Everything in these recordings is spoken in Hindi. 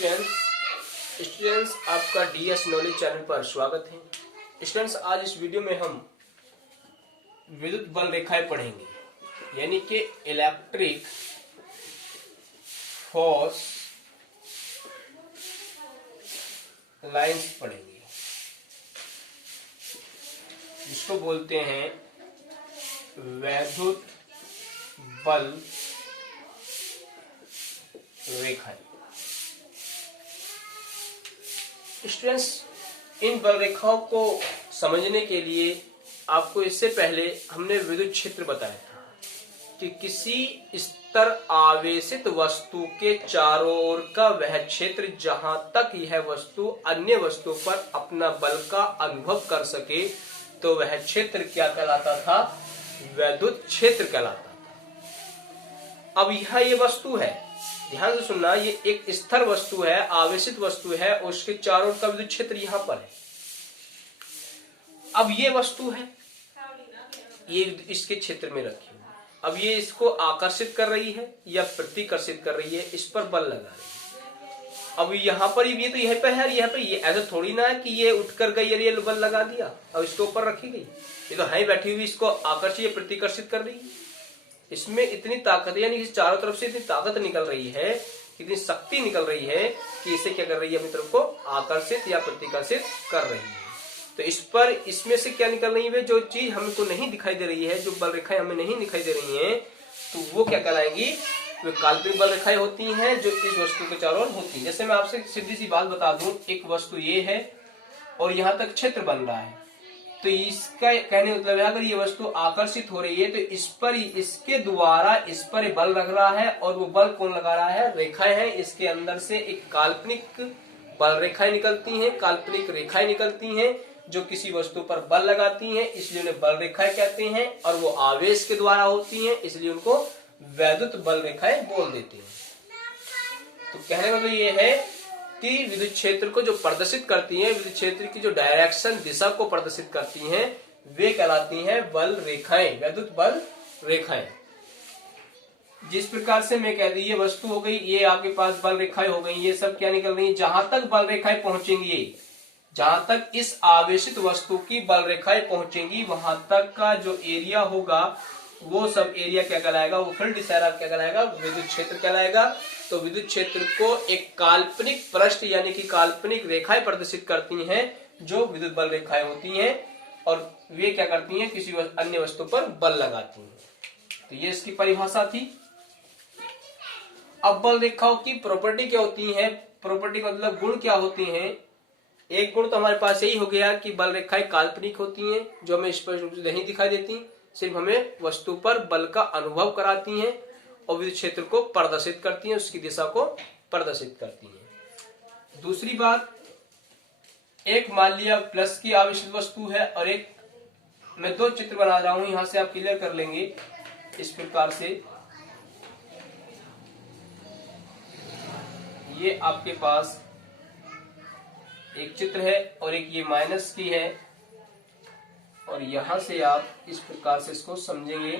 स्टूडेंट्स आपका डीएस नॉलेज चैनल पर स्वागत है। स्टूडेंट्स आज इस वीडियो में हम विद्युत बल रेखाएं पढ़ेंगे, यानी कि इलेक्ट्रिक फोर्स लाइंस पढ़ेंगे, जिसको बोलते हैं वैद्युत बल रेखाएं। स्टूडेंट्स इन बल रेखाओं को समझने के लिए आपको इससे पहले हमने विद्युत क्षेत्र बताया था कि किसी स्तर आवेशित वस्तु के चारों ओर का वह क्षेत्र जहां तक यह वस्तु अन्य वस्तु पर अपना बल का अनुभव कर सके तो वह क्षेत्र क्या कहलाता था? वैद्युत क्षेत्र कहलाता था। अब यह ये वस्तु है, ध्यान से सुनना, ये एक स्थिर वस्तु है, आवेशित वस्तु है, और उसके चारों ओर का विद्युत क्षेत्र यहां पर है। अब ये वस्तु है, ये इसके क्षेत्र में रखी हुई, अब ये इसको आकर्षित कर रही है या प्रतिकर्षित कर रही है, इस पर बल लगा रही है। अब यहाँ पर ये तो यहीं पर है, यहाँ पे ये ऐसा थोड़ी ना है कि ये उठकर गई और ये बल लगा दिया अब इसके ऊपर रखी गई, ये तो है बैठी हुई, इसको आकर्षित या प्रतिकर्षित कर रही है। इसमें इतनी ताकत, यानी चारों तरफ से इतनी ताकत निकल रही है, इतनी शक्ति निकल रही है कि इसे क्या कर रही है, अपनी तरफ को आकर्षित या प्रतिकर्षित कर रही है। तो इस पर इसमें से क्या निकल रही है, जो चीज हमको नहीं दिखाई दे रही है, जो बल रेखाएं हमें नहीं दिखाई दे रही हैं, तो वो क्या कहलाएंगी? वे काल्पनिक बल रेखाएं होती हैं जो इस वस्तु के चारों ओर होती हैं। जैसे मैं आपसे सीधी सी बात बता दूं, एक वस्तु ये है और यहाँ तक क्षेत्र बन रहा है, तो इसका कहने मतलब है अगर ये वस्तु आकर्षित हो रही है तो इस पर, इसके द्वारा इस पर बल लग रहा है, और वो बल कौन लगा रहा है? रेखाएं हैं। इसके अंदर से एक काल्पनिक बल रेखाएं निकलती हैं, काल्पनिक रेखाएं निकलती हैं जो किसी वस्तु पर बल लगाती हैं, इसलिए उन्हें बल रेखाएं कहते हैं, और वो आवेश के द्वारा होती हैं, इसलिए उनको वैद्युत बल रेखाएं बोल देते हैं। तो कहने का मतलब ये है कि विद्युत क्षेत्र को जो प्रदर्शित करती हैं, विद्युत क्षेत्र की जो डायरेक्शन, दिशा को प्रदर्शित करती हैं, वे कहलाती हैं बल रेखाएं, वैद्युत बल रेखाएं। जिस प्रकार से मैं कह दी ये वस्तु हो गई, ये आपके पास बल रेखाएं हो गई, ये सब क्या निकल रही है, जहां तक बल रेखाएं पहुंचेंगी, जहां तक इस आवेशित वस्तु की बल रेखाएं पहुंचेंगी, वहां तक का जो एरिया होगा वो सब एरिया क्या कहलाएगा? वो फील्ड सारा क्या कहलाएगा? विद्युत क्षेत्र कहलाएगा। तो विद्युत क्षेत्र को एक काल्पनिक पृष्ठ यानी कि काल्पनिक रेखाएं प्रदर्शित करती हैं जो विद्युत बल रेखाएं होती हैं, और वे क्या करती हैं? किसी अन्य वस्तु पर बल लगाती हैं। तो ये इसकी परिभाषा थी। अब बल रेखाओं की प्रॉपर्टी क्या होती है? प्रॉपर्टी मतलब गुण क्या होती हैं? एक गुण तो हमारे पास यही हो गया कि बल रेखाएं काल्पनिक होती हैं, जो हमें स्पष्ट रूप से नहीं दिखाई देती, सिर्फ हमें वस्तु पर बल का अनुभव कराती हैं और विद्युत क्षेत्र को प्रदर्शित करती हैं, उसकी दिशा को प्रदर्शित करती हैं। दूसरी बात, एक मान लिया प्लस की आवेशित वस्तु है और एक, मैं दो चित्र बना रहा हूं, यहां से आप क्लियर कर लेंगे इस प्रकार से। ये आपके पास एक चित्र है और एक ये माइनस की है, और यहां से आप इस प्रकार से इसको समझेंगे।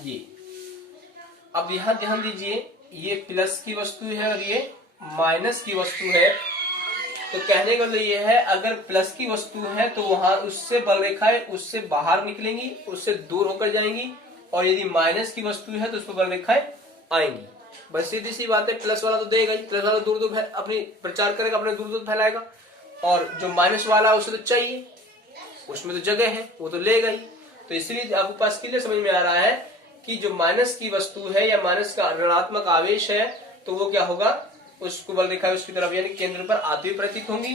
ये अब यहां ध्यान दीजिए, ये प्लस की वस्तु है और ये माइनस की वस्तु है। तो कहने का मतलब ये है, अगर प्लस की वस्तु है तो वहां उससे बल रेखाएं उससे बाहर निकलेंगी, उससे दूर होकर जाएंगी, और यदि माइनस की वस्तु है तो उस पर बल रेखाएं आएंगी। बस सीधी सी बात है, प्लस वाला तो देगा ही, प्लस वाला दूर दूर अपनी प्रचार करेगा, अपने दूर दूर फैलाएगा, और जो माइनस वाला है उसे तो चाहिए, उसमें तो जगह है, वो तो लेगा ही। तो इसलिए आपके पास क्लियर समझ में आ रहा है कि जो माइनस की वस्तु है या माइनस का ऋणात्मक आवेश है, तो वो क्या होगा? उसको बल रेखाएं उसकी तरफ यानी केंद्र पर आती हुई प्रतीत होंगी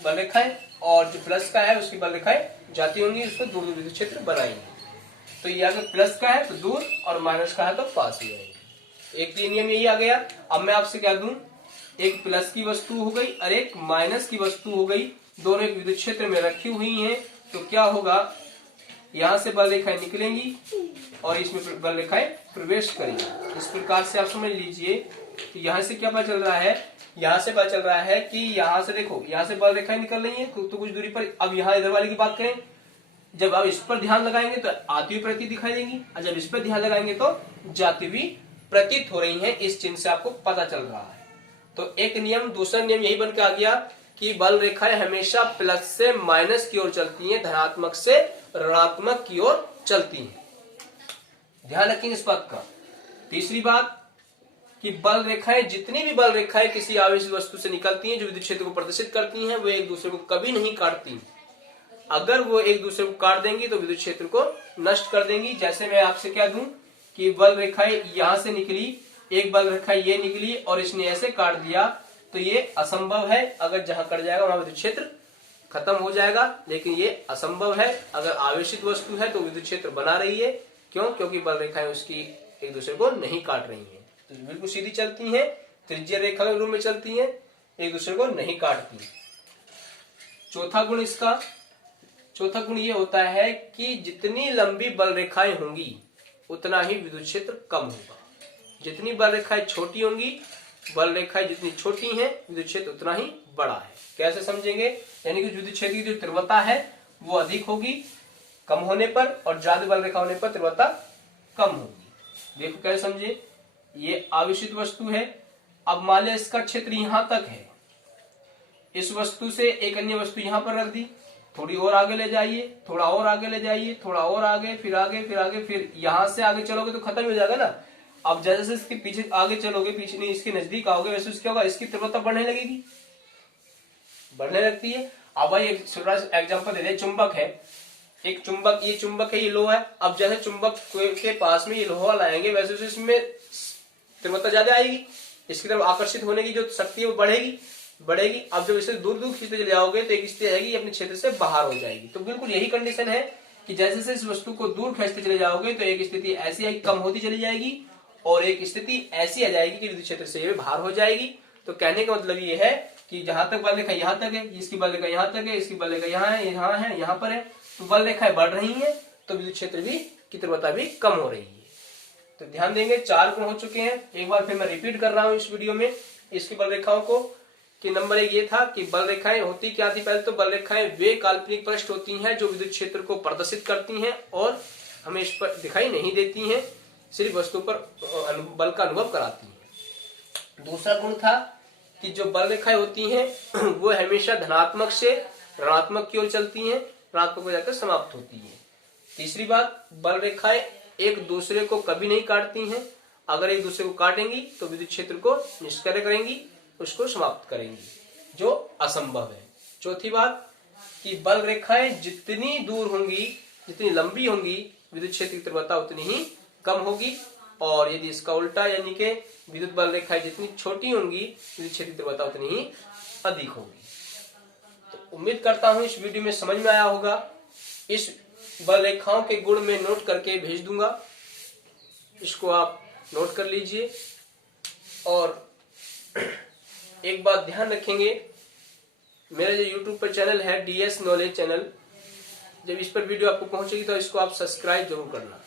बल रेखाएं, और जो प्लस का है उसकी बल रेखाएं जाती होंगी, उसको दूर दूर विद्युत क्षेत्र बनाएंगे। तो ये अगर प्लस का है तो दूर और माइनस का है तो पास हो जाएंगे। एक नियम यही आ गया। अब मैं आपसे क्या दूं, एक प्लस की वस्तु हो गई और एक माइनस की वस्तु हो गई, दोनों एक विद्युत क्षेत्र में रखी हुई हैं, तो क्या होगा? यहां से बल रेखाएं निकलेंगी और इसमें बल रेखाएं प्रवेश करेंगी। इस प्रकार से आप समझ लीजिए कि यहां से क्या पता चल रहा है, यहां से पता चल रहा है कि यहां से देखो, यहां से बल रेखाएं निकल रही हैं तो कुछ दूरी पर। अब यहां इधर वाले की बात करें जब आप इस पर ध्यान लगाएंगे तो आती हुई प्रतीत दिखाई देंगी, और जब इस पर ध्यान लगाएंगे तो जाती हुई प्रतीत हो रही है। इस चिन्ह से आपको पता चल रहा है। तो एक नियम, दूसरा नियम यही बन के आ गया कि बल रेखाएं हमेशा प्लस से माइनस की ओर चलती हैं, धनात्मक से ऋणात्मक की ओर चलती हैं। ध्यान रखेंगे इस बात का। तीसरी बात कि बल रेखाएं, जितनी भी बल रेखाएं किसी आवेशित वस्तु से निकलती हैं जो विद्युत क्षेत्र को प्रदर्शित करती हैं, वो एक दूसरे को कभी नहीं काटती। अगर वो एक दूसरे को काट देंगी तो विद्युत क्षेत्र को नष्ट कर देंगी। जैसे मैं आपसे क्या दूं कि बल रेखाएं यहां से निकली, एक बल रेखा ये निकली और इसने ऐसे काट दिया, तो ये असंभव है। अगर जहां कट जाएगा वहां विद्युत क्षेत्र खत्म हो जाएगा, लेकिन ये असंभव है। अगर आवेशित वस्तु है तो विद्युत क्षेत्र बना रही है। क्यों? क्योंकि बल रेखाएं उसकी एक दूसरे को नहीं काट रही हैं, तो बिल्कुल सीधी चलती हैं, त्रिज्यीय रेखा के रूप में चलती हैं, एक दूसरे को नहीं काटती। चौथा गुण ये होता है कि जितनी लंबी बल रेखाएं होंगी उतना ही विद्युत क्षेत्र कम होगा। जितनी बल रेखाएं छोटी होंगी, बल रेखाएं जितनी छोटी हैं, विद्युत क्षेत्र उतना ही बड़ा है। कैसे समझेंगे? यानी कि विद्युत क्षेत्र की जो तीव्रता है वो अधिक होगी कम होने पर, और ज्यादा बल रेखा होने पर तीव्रता कम होगी। देखो कैसे समझे? ये आवेशित वस्तु है। अब मान लिया इसका क्षेत्र यहां तक है, इस वस्तु से एक अन्य वस्तु यहां पर रख दी, थोड़ी और आगे ले जाइए, थोड़ा और आगे ले जाइए, थोड़ा और आगे, फिर आगे, फिर आगे, फिर यहां से आगे चलोगे तो खत्म हो जाएगा ना। अब जैसे इसके पीछे आगे चलोगे, पीछे नहीं इसके नजदीक आओगे, वैसे क्या होगा? इसकी तीव्रता बढ़ने लगेगी, बढ़ने लगती है। अब भाई एक छोटा सा एग्जाम्पल दे दे, चुंबक है, एक चुंबक, ये चुंबक है, ये लोहा है। अब जैसे चुंबक के पास में ये लोहा लाएंगे, वैसे इसमें तीव्रता ज्यादा आएगी, इसकी तरफ आकर्षित होने की जो शक्ति है वो बढ़ेगी। अब जब इसे दूर दूर खींचते चले जाओगे तो एक स्थिति आएगी अपने क्षेत्र से बाहर हो जाएगी। तो बिल्कुल यही कंडीशन है कि जैसे से इस वस्तु को दूर खींचते चले जाओगे तो एक स्थिति ऐसी आएगी, कम होती चली जाएगी, और एक स्थिति ऐसी आ जाएगी कि विद्युत क्षेत्र से ये बाहर हो जाएगी। तो कहने का मतलब ये है कि जहां तक बल रेखा यहां तक है, इसकी बल रेखा यहां तक है, इसकी बल रेखा यहाँ है, यहाँ पर है, तो बल रेखाएं बढ़ रही है, तो विद्युत क्षेत्र भी की तीव्रता भी कम हो रही है। तो ध्यान देंगे, 4 गुण हो चुके हैं। एक बार फिर मैं रिपीट कर रहा हूं इस वीडियो में इसकी बल रेखाओं को, कि नंबर 1 ये था कि बल रेखाएं होती क्या थी। पहले तो बल रेखाएं वे काल्पनिक पृष्ठ होती हैं जो विद्युत क्षेत्र को प्रदर्शित करती हैं और हमें इस पर दिखाई नहीं देती हैं, सिर्फ वस्तु पर बल का अनुभव कराती हैं। दूसरा गुण था कि जो बल रेखाएं होती हैं वो हमेशा धनात्मक से ऋणात्मक की ओर चलती हैं, ऋणात्मक में जाकर समाप्त होती हैं। तीसरी बात, बल रेखाएं एक दूसरे को कभी नहीं काटती हैं। अगर एक दूसरे को काटेंगी तो विद्युत क्षेत्र को निष्क्रिय करेंगी, उसको समाप्त करेंगी, जो असंभव है। चौथी बात कि बल रेखाएं जितनी दूर होंगी, जितनी लंबी होंगी, विद्युत क्षेत्र की तीव्रता उतनी ही कम होगी, और यदि इसका उल्टा यानी कि विद्युत बल रेखाएं जितनी छोटी होंगी, विद्युत क्षेत्र की तीव्रता उतनी ही अधिक होगी। तो उम्मीद करता हूं इस वीडियो में समझ में आया होगा। इस बल रेखाओं के गुण में नोट करके भेज दूंगा, इसको आप नोट कर लीजिए। और एक बात ध्यान रखेंगे, मेरा जो YouTube पर चैनल है DS नॉलेज चैनल, जब इस पर वीडियो आपको पहुंचेगी तो इसको आप सब्सक्राइब जरूर करना।